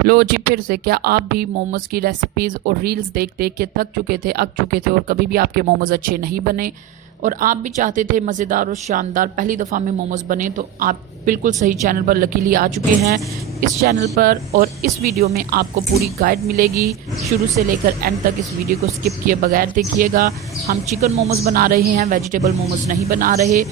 लो जी, फिर से क्या आप भी मोमोज़ की रेसिपीज़ और रील्स देख देख के थक चुके थे, अक चुके थे और कभी भी आपके मोमोज़ अच्छे नहीं बने और आप भी चाहते थे मज़ेदार और शानदार पहली दफ़ा में मोमोज़ बने, तो आप बिल्कुल सही चैनल पर लकीली आ चुके हैं। इस चैनल पर और इस वीडियो में आपको पूरी गाइड मिलेगी, शुरू से लेकर एंड तक इस वीडियो को स्किप किए बगैर देखिएगा। हम चिकन मोमोज़ बना रहे हैं, वेजिटेबल मोमोज़ नहीं बना रहे,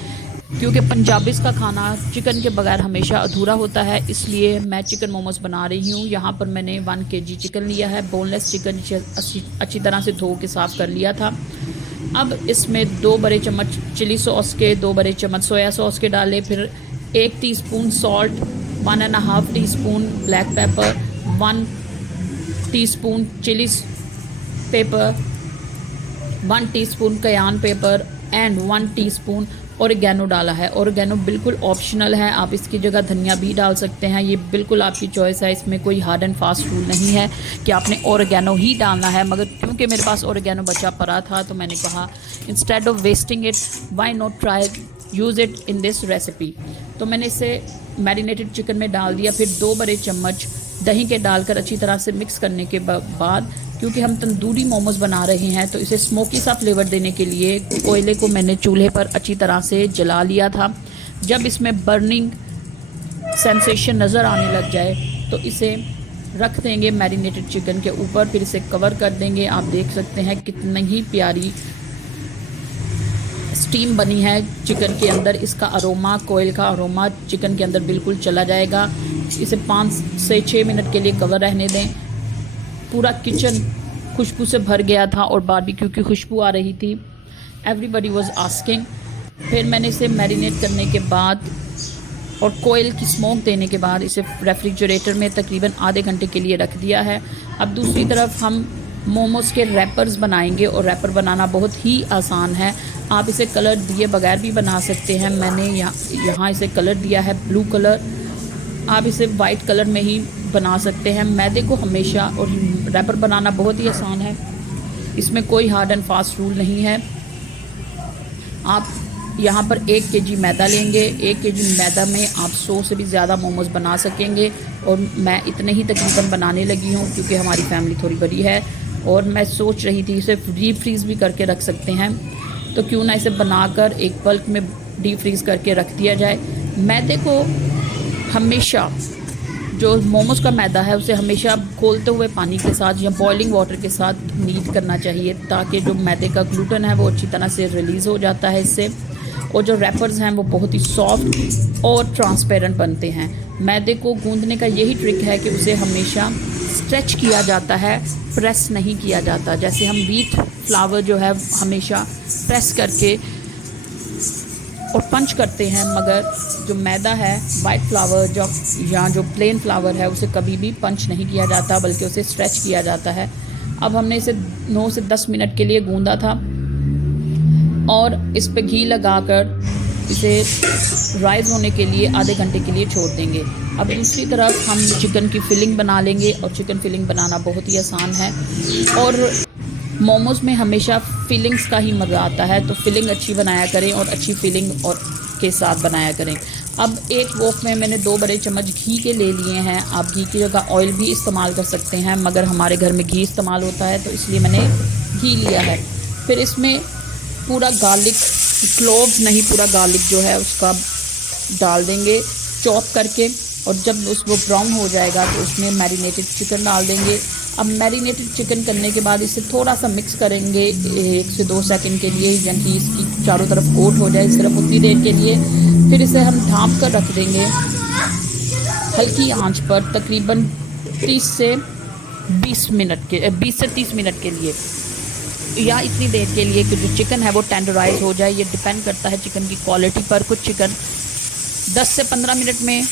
क्योंकि पंजाबीज़ का खाना चिकन के बगैर हमेशा अधूरा होता है, इसलिए मैं चिकन मोमोज़ बना रही हूँ। यहाँ पर मैंने 1 केजी चिकन लिया है, बोनलेस चिकन, अच्छी तरह से धो के साफ़ कर लिया था। अब इसमें 2 बड़े चम्मच चिली सॉस के, 2 बड़े चम्मच सोया सॉस के डाले, फिर 1 teaspoon salt, 1.5 teaspoon black pepper, 1 teaspoon chilli pepper, 1 teaspoon cayenne pepper and 1 teaspoon oregano डाला है। ओरिगेनो बिल्कुल ऑप्शनल है, आप इसकी जगह धनिया भी डाल सकते हैं, ये बिल्कुल आपकी चॉइस है। इसमें कोई हार्ड एंड फास्ट रूल नहीं है कि आपने ओरिगेनो ही डालना है, मगर क्योंकि मेरे पास ओरिगेनो बचा पड़ा था तो मैंने कहा instead of wasting it why not try use it in this recipe. तो मैंने इसे मैरिनेटेड चिकन में डाल दिया, फिर 2 बड़े चम्मच दही के डालकर अच्छी तरह से मिक्स करने के बाद, क्योंकि हम तंदूरी मोमोज़ बना रहे हैं तो इसे स्मोकी सा फ्लेवर देने के लिए कोयले को मैंने चूल्हे पर अच्छी तरह से जला लिया था। जब इसमें बर्निंग सेंसेशन नज़र आने लग जाए तो इसे रख देंगे मैरिनेटेड चिकन के ऊपर, फिर इसे कवर कर देंगे। आप देख सकते हैं कितनी ही प्यारी स्टीम बनी है चिकन के अंदर, इसका अरोमा, कोयल का अरोमा चिकन के अंदर बिल्कुल चला जाएगा। इसे 5 से 6 मिनट के लिए कवर रहने दें। पूरा किचन खुशबू से भर गया था और बारबेक्यू की खुशबू आ रही थी, एवरीबडी वाज आस्किंग। फिर मैंने इसे मैरिनेट करने के बाद और कोयल की स्मोक देने के बाद इसे रेफ्रिजरेटर में तकरीबन आधे घंटे के लिए रख दिया है। अब दूसरी तरफ हम मोमोज़ के रैपर्स बनाएंगे और रैपर बनाना बहुत ही आसान है, आप इसे कलर दिए बगैर भी बना सकते हैं। मैंने यहाँ इसे कलर दिया है ब्लू कलर, आप इसे वाइट कलर में ही बना सकते हैं। मैदे को हमेशा, और रैपर बनाना बहुत ही आसान है, इसमें कोई हार्ड एंड फास्ट रूल नहीं है। आप यहाँ पर 1 केजी मैदा लेंगे, 1 केजी मैदा में आप 100 से भी ज़्यादा मोमोज़ बना सकेंगे और मैं इतने ही तकरीबन बनाने लगी हूँ क्योंकि हमारी फैमिली थोड़ी बड़ी है और मैं सोच रही थी इसे डीप फ्रीज़ भी करके रख सकते हैं, तो क्यों ना इसे बनाकर एक बल्क में डीप फ्रीज़ करके रख दिया जाए। मैदे को हमेशा, जो मोमोज़ का मैदा है उसे हमेशा खोलते हुए पानी के साथ या बॉइलिंग वाटर के साथ नीड करना चाहिए, ताकि जो मैदे का ग्लूटेन है वो अच्छी तरह से रिलीज़ हो जाता है इससे, और जो रैपर्स हैं वो बहुत ही सॉफ्ट और ट्रांसपेरेंट बनते हैं। मैदे को गूंदने का यही ट्रिक है कि उसे हमेशा स्ट्रेच किया जाता है, प्रेस नहीं किया जाता। जैसे हम व्हीट फ्लावर जो है हमेशा प्रेस करके और पंच करते हैं, मगर जो मैदा है वाइट फ्लावर जो प्लेन फ्लावर है उसे कभी भी पंच नहीं किया जाता, बल्कि उसे स्ट्रेच किया जाता है। अब हमने इसे 9 से 10 मिनट के लिए गूंदा था और इस पे घी लगाकर इसे राइज़ होने के लिए आधे घंटे के लिए छोड़ देंगे। अब दूसरी तरफ हम चिकन की फिलिंग बना लेंगे, और चिकन फिलिंग बनाना बहुत ही आसान है और मोमोज़ में हमेशा फिलिंग्स का ही मज़ा आता है, तो फिलिंग अच्छी बनाया करें और अच्छी फिलिंग और के साथ बनाया करें। अब एक वोक में मैंने 2 बड़े चम्मच घी के ले लिए हैं, आप घी की जगह ऑयल भी इस्तेमाल कर सकते हैं, मगर हमारे घर में घी इस्तेमाल होता है तो इसलिए मैंने घी लिया है। फिर इसमें पूरा गार्लिक, क्लोव्स नहीं, पूरा गार्लिक जो है उसका डाल देंगे चॉप करके, और जब वो ब्राउन हो जाएगा तो उसमें मैरिनेटेड चिकन डाल देंगे। अब मैरिनेटेड चिकन करने के बाद इसे थोड़ा सा मिक्स करेंगे 1 से 2 सेकंड के लिए, यानी इसकी चारों तरफ कोट हो जाए, सिर्फ उतनी देर के लिए। फिर इसे हम ढाँप कर रख देंगे हल्की आंच पर तकरीबन 20 से 30 मिनट के लिए, या इतनी देर के लिए कि जो चिकन है वो टेंडराइज हो जाए। ये डिपेंड करता है चिकन की क्वालिटी पर, कुछ चिकन 10 से 15 मिनट में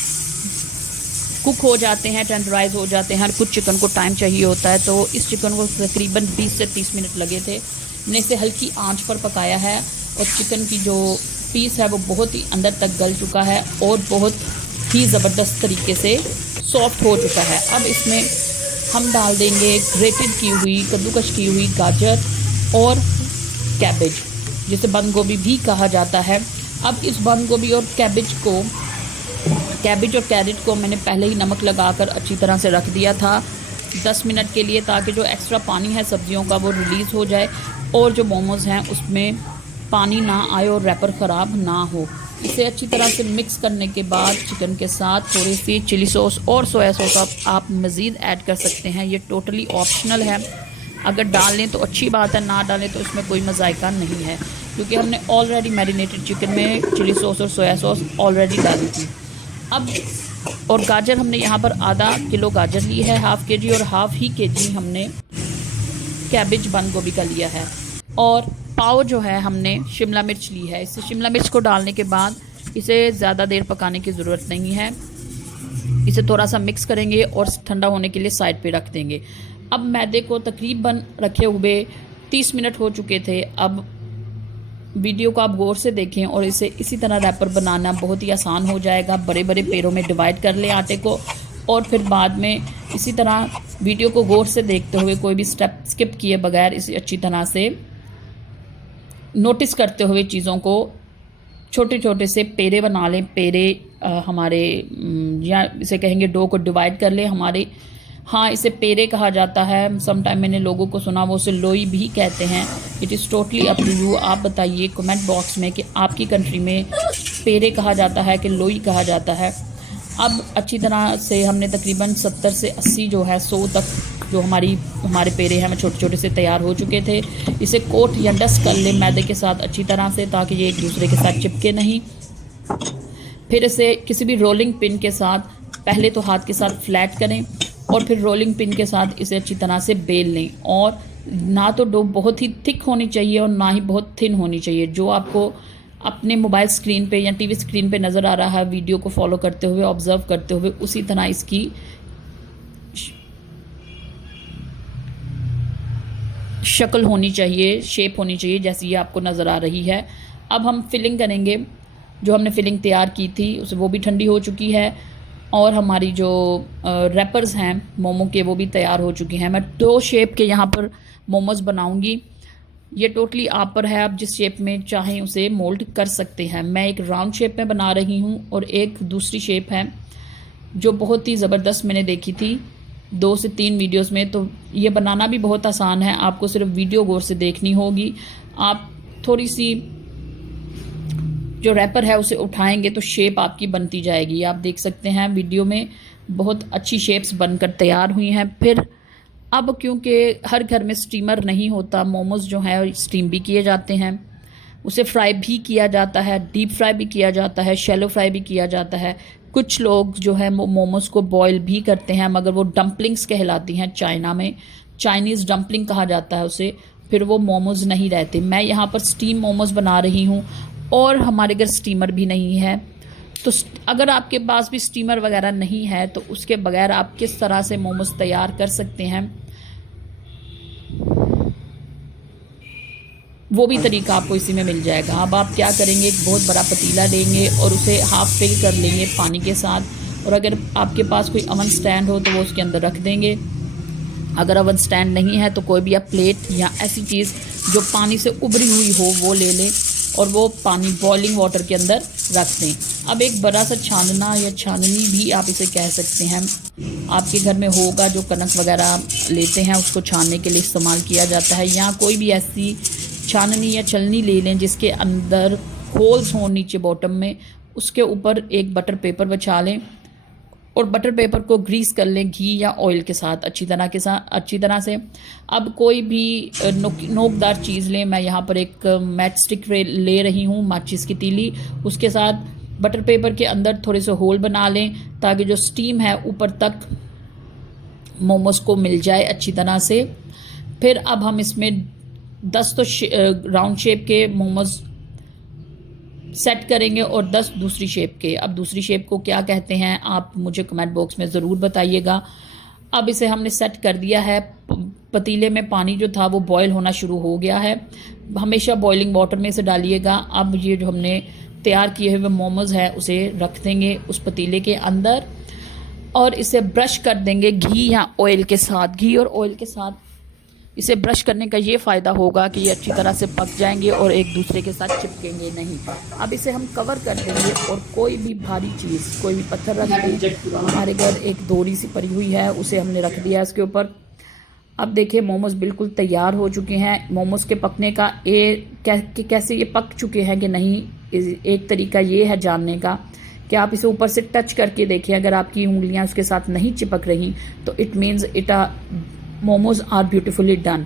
कुक हो जाते हैं, टेंडराइज हो जाते हैं, कुछ चिकन को टाइम चाहिए होता है, तो इस चिकन को तकरीबन 20 से 30 मिनट लगे थे। मैंने इसे हल्की आंच पर पकाया है और चिकन की जो पीस है वो बहुत ही अंदर तक गल चुका है और बहुत ही ज़बरदस्त तरीके से सॉफ्ट हो चुका है। अब इसमें हम डाल देंगे ग्रेटेड की हुई, कद्दूकश की हुई गाजर और कैबेज, जिसे बंद गोभी भी कहा जाता है। अब इस बंद गोभी और कैबेज और कैरेट को मैंने पहले ही नमक लगाकर अच्छी तरह से रख दिया था 10 मिनट के लिए, ताकि जो एक्स्ट्रा पानी है सब्जियों का वो रिलीज़ हो जाए और जो मोमोज़ हैं उसमें पानी ना आए और रैपर ख़राब ना हो। इसे अच्छी तरह से मिक्स करने के बाद चिकन के साथ थोड़ी सी चिली सॉस और सोया सॉस आप मज़ीद ऐड कर सकते हैं। ये टोटली ऑप्शनल है, अगर डाल लें तो अच्छी बात है, ना डालें तो इसमें कोई मज़ायका नहीं है, क्योंकि हमने ऑलरेडी मैरिनेटेड चिकन में चिली सॉस और सोया सॉस ऑलरेडी डाली थी। अब और गाजर हमने यहाँ पर आधा किलो गाजर ली है, हाफ़ के जी, और हाफ़ ही के जी हमने कैबेज बंद गोभी का लिया है, और पाव जो है हमने शिमला मिर्च ली है। इसे शिमला मिर्च को डालने के बाद इसे ज़्यादा देर पकाने की ज़रूरत नहीं है, इसे थोड़ा सा मिक्स करेंगे और ठंडा होने के लिए साइड पे रख देंगे। अब मैदे को तकरीबन रखे हुए 30 मिनट हो चुके थे। अब वीडियो को आप गौर से देखें और इसे इसी तरह रैपर बनाना बहुत ही आसान हो जाएगा। बड़े बड़े पेड़ों में डिवाइड कर लें आटे को, और फिर बाद में इसी तरह वीडियो को गौर से देखते हुए कोई भी स्टेप स्किप किए बगैर इसे अच्छी तरह से नोटिस करते हुए चीज़ों को छोटे छोटे से पेड़े बना लें। पेड़े हमारे या इसे कहेंगे डो को डिवाइड कर लें हमारे, हाँ इसे पेड़े कहा जाता है। सम टाइम मैंने लोगों को सुना वो उसे लोई भी कहते हैं। It is totally up to you. आप बताइए कमेंट बॉक्स में कि आपकी कंट्री में पेड़े कहा जाता है कि लोई कहा जाता है। अब अच्छी तरह से हमने तकरीबन 70 से 80 जो है 100 तक जो हमारे पेड़े हैं, छोटे छोटे से तैयार हो चुके थे। इसे कोट या डस्ट कर लें मैदे के साथ अच्छी तरह से, ताकि ये एक दूसरे के साथ चिपके नहीं। फिर इसे किसी भी रोलिंग पिन के साथ पहले तो हाथ के साथ फ्लैट करें और फिर रोलिंग पिन के साथ इसे अच्छी तरह से बेल लें। और ना तो डो बहुत ही थिक होनी चाहिए और ना ही बहुत थिन होनी चाहिए। जो आपको अपने मोबाइल स्क्रीन पे या टीवी स्क्रीन पे नज़र आ रहा है, वीडियो को फॉलो करते हुए, ऑब्ज़र्व करते हुए, उसी तरह इसकी शक्ल होनी चाहिए, शेप होनी चाहिए जैसी ये आपको नज़र आ रही है। अब हम फिलिंग करेंगे। जो हमने फिलिंग तैयार की थी उसे वो भी ठंडी हो चुकी है, और हमारी जो रैपर्स हैं मोमो के वो भी तैयार हो चुके हैं। मैं 2 शेप के यहाँ पर मोमोज़ बनाऊंगी। ये टोटली आप पर है, आप जिस शेप में चाहें उसे मोल्ड कर सकते हैं। मैं एक राउंड शेप में बना रही हूँ और एक दूसरी शेप है जो बहुत ही ज़बरदस्त मैंने देखी थी 2 से 3 वीडियोस में। तो ये बनाना भी बहुत आसान है, आपको सिर्फ वीडियो गौर से देखनी होगी। आप थोड़ी सी जो रैपर है उसे उठाएंगे तो शेप आपकी बनती जाएगी। आप देख सकते हैं वीडियो में बहुत अच्छी शेप्स बनकर तैयार हुई हैं। फिर अब क्योंकि हर घर में स्टीमर नहीं होता, मोमोज़ जो है स्टीम भी किए जाते हैं, उसे फ्राई भी किया जाता है, डीप फ्राई भी किया जाता है, शैलो फ्राई भी किया जाता है। कुछ लोग जो है मोमोज़ को बॉयल भी करते हैं, मगर वो डम्पलिंग्स कहलाती हैं। चाइना में चाइनीज़ डम्पलिंग कहा जाता है उसे, फिर वो मोमोज़ नहीं रहते। मैं यहाँ पर स्टीम मोमोज़ बना रही हूँ और हमारे घर स्टीमर भी नहीं है। तो अगर आपके पास भी स्टीमर वगैरह नहीं है तो उसके बगैर आप किस तरह से मोमोज़ तैयार कर सकते हैं, वो भी तरीका आपको इसी में मिल जाएगा। अब आप क्या करेंगे, एक बहुत बड़ा पतीला लेंगे और उसे हाफ फिल कर लेंगे पानी के साथ, और अगर आपके पास कोई अवन स्टैंड हो तो वो उसके अंदर रख देंगे। अगर अवन स्टैंड नहीं है तो कोई भी आप प्लेट या ऐसी चीज़ जो पानी से उभरी हुई हो वो ले लें और वो पानी बॉइलिंग वाटर के अंदर रख दें। अब एक बड़ा सा छानना या छाननी भी आप इसे कह सकते हैं, आपके घर में होगा, जो कनक वगैरह लेते हैं उसको छानने के लिए इस्तेमाल किया जाता है। या कोई भी ऐसी छाननी या छलनी ले लें जिसके अंदर होल्स हों नीचे बॉटम में, उसके ऊपर एक बटर पेपर बिछा लें और बटर पेपर को ग्रीस कर लें घी या ऑयल के साथ अच्छी तरह से। अब कोई भी नोकदार चीज़ लें। मैं यहाँ पर एक मैच स्टिक ले रही हूँ, माचिस की तीली, उसके साथ बटर पेपर के अंदर थोड़े से होल बना लें ताकि जो स्टीम है ऊपर तक मोमोज़ को मिल जाए अच्छी तरह से। फिर अब हम इसमें 10 तो राउंड शेप के मोमोज़ सेट करेंगे और 10 दूसरी शेप के। अब दूसरी शेप को क्या कहते हैं आप मुझे कमेंट बॉक्स में ज़रूर बताइएगा। अब इसे हमने सेट कर दिया है। पतीले में पानी जो था वो बॉयल होना शुरू हो गया है। हमेशा बॉइलिंग वाटर में इसे डालिएगा। अब ये जो हमने तैयार किए हुए मोमोज़ है उसे रख देंगे उस पतीले के अंदर और इसे ब्रश कर देंगे घी या ऑयल के साथ। घी और ऑयल के साथ इसे ब्रश करने का ये फ़ायदा होगा कि ये अच्छी तरह से पक जाएंगे और एक दूसरे के साथ चिपकेंगे नहीं। अब इसे हम कवर कर देंगे और कोई भी भारी चीज़, कोई भी पत्थर रख दें। हमारे घर एक दोरी सी पड़ी हुई है, उसे हमने रख दिया इसके ऊपर। अब देखिए मोमोज बिल्कुल तैयार हो चुके हैं। मोमोज के पकने का कैसे ये पक चुके हैं कि नहीं, एक तरीका ये है जानने का कि आप इसे ऊपर से टच करके देखिए। अगर आपकी उंगलियां उसके साथ नहीं चिपक रही तो it means momos are beautifully done.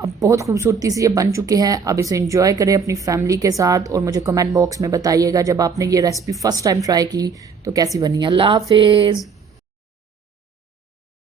अब बहुत खूबसूरती से ये बन चुके हैं। अब इसे एंजॉय करें अपनी फैमिली के साथ और मुझे कमेंट बॉक्स में बताइएगा जब आपने ये रेसिपी फ़र्स्ट टाइम ट्राई की तो कैसी बनी। अल्लाह हाफिज़।